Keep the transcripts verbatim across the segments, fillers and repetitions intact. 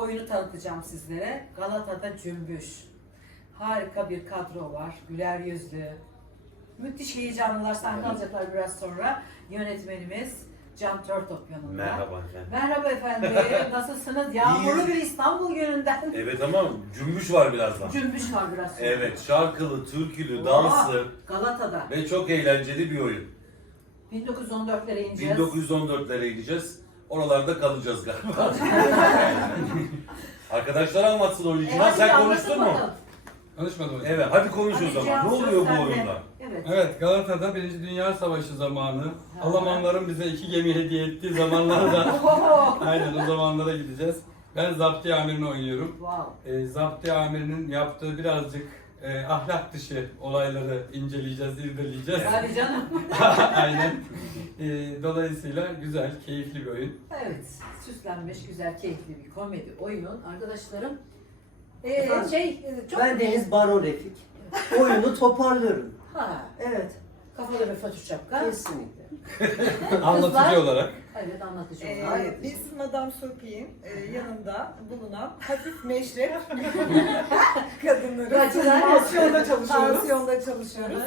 oyunu tanıtacağım sizlere. Galata'da Cümbüş. Harika bir kadro var. Güler yüzlü. Müthiş heyecanlılar. Sahne alacaklar biraz sonra. Yönetmenimiz Can Törtop yanında. Merhaba efendim. Merhaba efendim. Nasılsınız? Yağmurlu bir İstanbul gününden. Evet ama cümbüş var birazdan. Cümbüş var biraz sonra. Evet, şarkılı, türkülü, Oha, danslı Galata'da. ve çok eğlenceli bir oyun. bin dokuz yüz on dörtlere ineceğiz. bin dokuz yüz on dörtlere gideceğiz. Oralarda kalacağız galiba. Arkadaşlar anlatsın oyunu. E, Cihan hadi sen bir konuştun anlatın mu? bakalım. Konuşmadım hocam. Evet, hadi konuş Hadi o zaman. Cihan, Ne söz oluyor bu sende. oyunda? Evet. Evet, Galata'da Birinci Dünya Savaşı zamanı. Almanların bize iki gemi hediye ettiği zamanlarda Oho. aynen o zamanlara gideceğiz. Ben zaptiye amirini oynuyorum. Wow. E, zaptiye amirinin yaptığı birazcık e, ahlak dışı olayları inceleyeceğiz, irdeleyeceğiz. Hadi canım. Aynen. E, dolayısıyla güzel, keyifli bir oyun. Evet, süslenmiş, güzel, keyifli bir komedi oyun. Arkadaşlarım, ee, Efendim, şey, e, çok... Ben Deniz Baron Refik. Oyunu toparlıyorum. Ha, Evet, kafada bir fatür şapka. kesinlikle. Anlatıcı olarak. Evet, anlatıcı Ee, olarak. biz Madame Sophie'in e, yanında bulunan hafif meşrep kadınları Kaçıran- pansiyonda çalışıyoruz. Pansiyonda çalışıyoruz.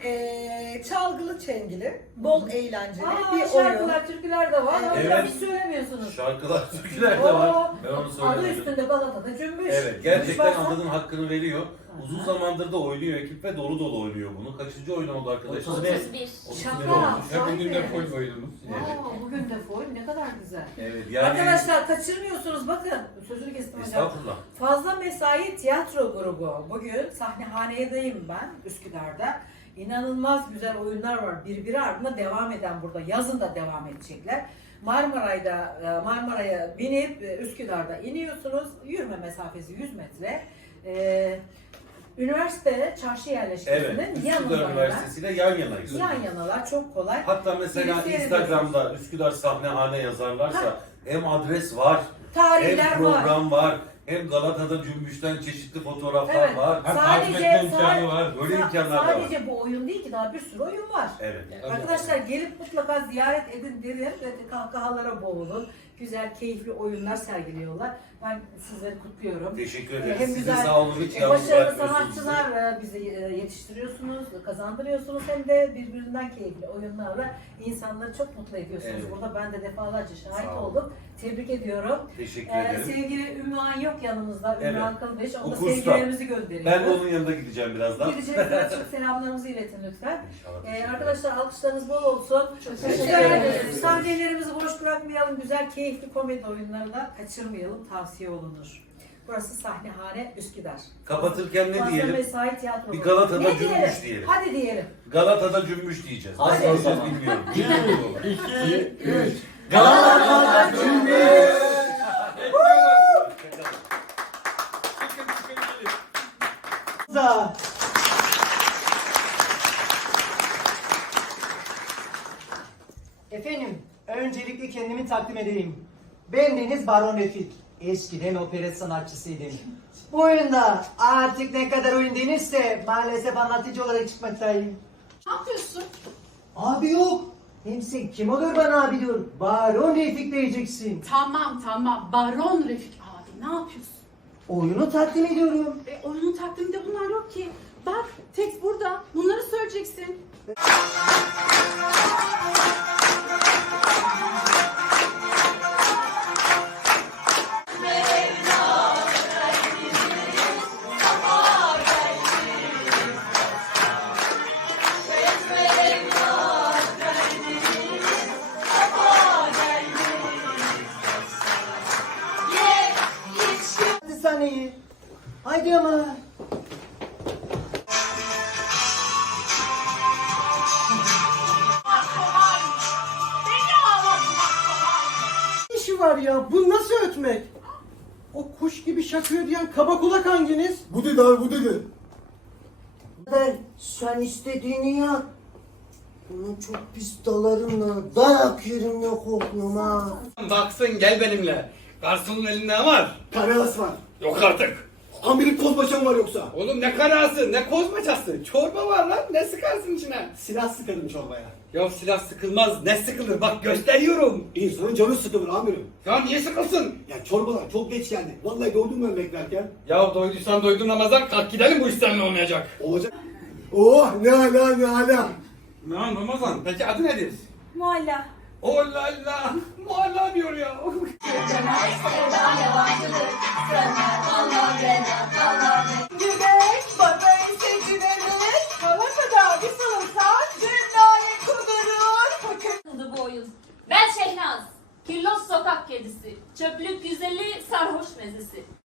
Ee, çalgılı çengili, bol eğlenceli Aa, bir oyun. şarkılar, türküler de var. Evet. Evet. Hiç söylemiyorsunuz. Şarkılar, türküler de var. Oo, Ben onu adı söylemedim. üstünde Galata'da Cümbüş. Evet, gerçekten Cümbüş varsa- adının hakkını veriyor. Uzun Aha. zamandır da oynuyor ekip ve dolu dolu oynuyor bunu. Kaçıncı oyun oldu arkadaşlar? otuz bir. otuz bir Şaka. olmuş. Ve bugün de Vay be. full oyunumuz. Evet. Aa, bugün de full, ne kadar güzel. Evet, yani... Arkadaşlar kaçırmıyorsunuz, bakın. Sözünü kestim hocam. Estağfurullah. Fazla Mesai Tiyatro Grubu. Bugün sahnehanedeyim ben Üsküdar'da. İnanılmaz güzel oyunlar var. Birbiri ardına devam eden burada. Yazın da devam edecekler. Marmaray'da Marmaray'a binip Üsküdar'da iniyorsunuz. Yürüme mesafesi yüz metre. Ee, üniversite çarşı yerleşkesinin Evet, yanında. Üsküdar Üniversitesi ile yan yanayız. Yan yanalar, çok kolay. Hatta mesela Birisi Instagram'da Üsküdar Sahnehane yazarlarsa hem adres var, Tarihler hem var. program var, hem Galata'da Cümbüş'ten çeşitli fotoğraflar Evet. var. Hem Sadece- takip etme imkanı sadece- var. Böyle Sa- imkanlar da var. Sadece bu oyun değil ki, daha bir sürü oyun var. Evet. Arkadaşlar gelip mutlaka ziyaret edin derim ve kahkahalara boğulun. Güzel, keyifli oyunlar sergiliyorlar. Ben sizleri kutluyorum. Teşekkür Ee, ederiz. hem Size güzel, sağ olun. Hiç e, yalnız başarılı bırakmıyorsunuz bizi. sanatçılar e, bizi e, yetiştiriyorsunuz, kazandırıyorsunuz. Hem de birbirinden keyifli oyunlarla insanları çok mutlu ediyorsunuz. Evet. Burada ben de defalarca şahit Sağ olun. oldum. Tebrik ediyorum. Teşekkür Ee, ederim. sevgili Ümmühan yok yanımızda. Evet. Ümmühan Kılıç. Ona O da kursta. sevgilerimizi gönderiyoruz. Ben de onun yanında gideceğim birazdan. Gideceğiz. Çok selamlarımızı iletin lütfen. İnşallah. Ee, teşekkür ederim. arkadaşlar alkışlarınız bol olsun. teşekkür Güzel, ederiz. sahnelerimizi boş bırakmayalım. Güzel, keyifli komedi oyunlarını da kaçırmayalım. Tavsiye olunur. Burası Sahnehane Üsküdar. Kapatırken ne Fazla diyelim? Mesai Tiyatro. Bir Grubu. Galata'da Ne Cümbüş diyelim. Hadi diyelim. Galata'da Cümbüş diyeceğiz. Hadi Nasıl o olacak zaman. bilmiyorum. iki, üç. Galata'da Cümbüş. Za. Efendim, öncelikle kendimi takdim edeyim. Ben Deniz Baron Refik. Eskiden operet sanatçısıydım. Bu oyunda artık ne kadar oyun denirse maalesef anlatıcı olarak çıkmaktayım. Ne yapıyorsun? Abi yok. Hem sen kim olur bana abi diyor. Baron Refik diyeceksin. Tamam tamam. Baron Refik abi ne yapıyorsun? Oyunu takdim ediyorum. E, oyunun takviminde bunlar yok ki. Bak tek burada. Bunları söyleyeceksin. Hadi saniye. Haydi ama. Ne işi var ya? Bu nasıl ötmek? O kuş gibi şakıyor diyen kaba kulak hanginiz? Bu dedi abi bu dedi. Der, sen istediğini yap. Bunu çok pis dalarımla dayak yerim ne korkmuyorum ha. Baksın gel benimle. Garsonun elinde ne var? Karas var. Yok artık. Amirin kozbaşan var yoksa. Oğlum ne karası ne kozmaçası. Çorba var lan ne sıkarsın içine. Silah sıkarım çorbaya. Ya silah sıkılmaz. Ne sıkılır? Bak gösteriyorum. İnsanın canı sıkılır amirim. Ya niye sıkılsın? Ya çorbalar çok geç geldi. Vallahi doydum ben beklerken. Ya doyduysan doydun Ramazan. Kalk gidelim bu iş seninle olmayacak. Olacak. Oh ne ala ne ala. Ne Ramazan? Peki adı nedir? Mualla. Oh la la. Mualla diyor ya. Güneş batayı seçilerek bana kadar bir salınsak dünyayı kudurur. Bakın bu oyun. Ben Şehnaz. Kirlos sokak kedisi. Çöplük güzeli, sarhoş mezesi.